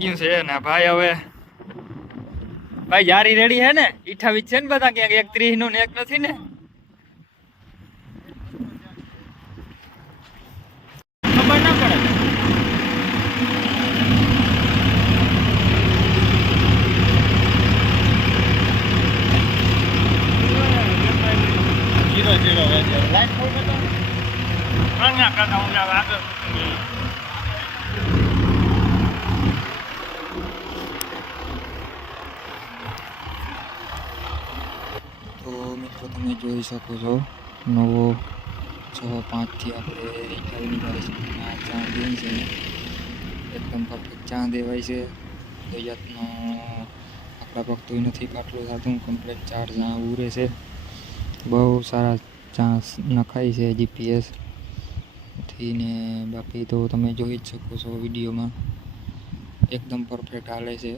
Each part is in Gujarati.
ગયું છે ને ભાઈ હવે ભાઈ જારી રેડી હે ને 28 છે ને બધા ક્યાંક 31 નું ને એક નથી ને ખબર ના પડે જીરો લાઈટ ફૂલ કરતો અહીંયા કરતા હું આગળ તો મિત્રો તમે જોઈ શકો છો નવો 6:05 આપણે ઇટાલીની ગાડી આ ચા દેવી છે એકદમ પરફેક્ટ ચા દેવાય છે કોઈ જાતનો આપણા પગતું નથી પાટલું થતું કમ્પ્લીટ ચાર ચા ઉરે છે બહુ સારા ચા નખાય છે જીપીએસ થી ને બાકી તો તમે જોઈ જ શકો છો વિડીયોમાં એકદમ પરફેક્ટ હાલે છે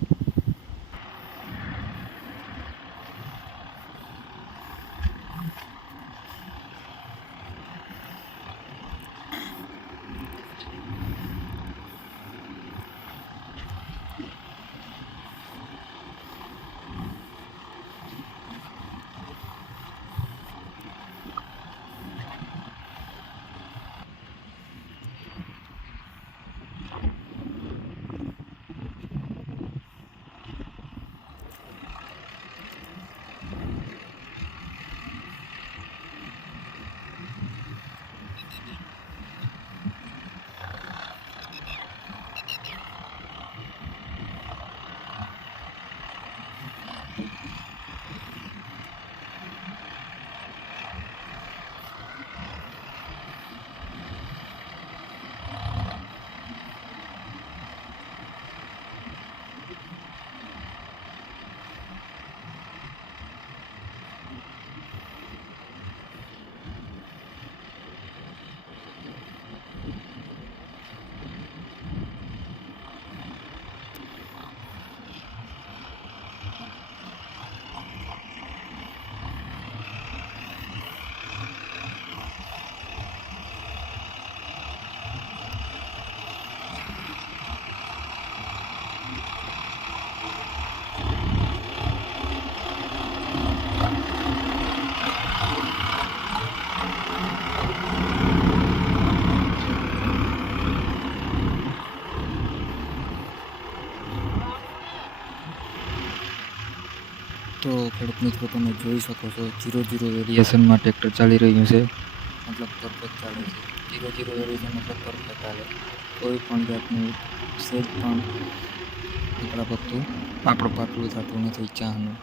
તો ખેડૂત મિત્રો તમે જોઈ શકો છો 0-0 વેરિએશનમાં ટ્રેક્ટર ચાલી રહ્યું છે મતલબ પરફેક્ટ ચાલે છે 0-0 વેરિએશન મતલબ પરફેક્ટ ચાલે કોઈ પણ જાતનું સેજ પણ આપણા પગતું આપણું પાટલું થતું નથી ચાનું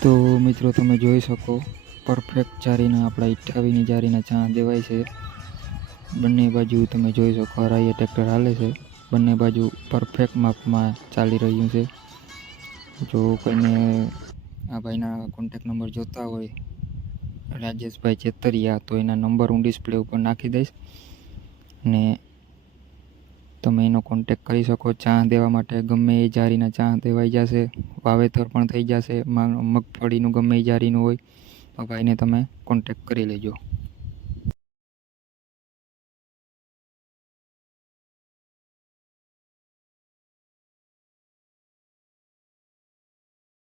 તો મિત્રો તમે જોઈ શકો પરફેક્ટ જારીના આપણા 28ની જારીના ચા દેવાય છે બંને બાજુ તમે જોઈ શકો હરાઈએ ટ્રેક્ટર હાલે છે બંને બાજુ પરફેક્ટ માપમાં ચાલી રહ્યું છે જો કોઈને આ ભાઈના કોન્ટેક્ટ નંબર જોતા હોય રાજેશભાઈ ચેતરિયા તો એના નંબર હું ડિસ્પ્લે ઉપર નાખી દઈશ ને તમે એનો કોન્ટેક કરી શકો ચા દેવા માટે. ગમે એ જારીના ચા દેવાઈ જશે, વાવેતર પણ થઈ જશે. મગફળીનું ગમે એ જારીનું હોય તો ભાઈને તમે કોન્ટેક કરી લેજો.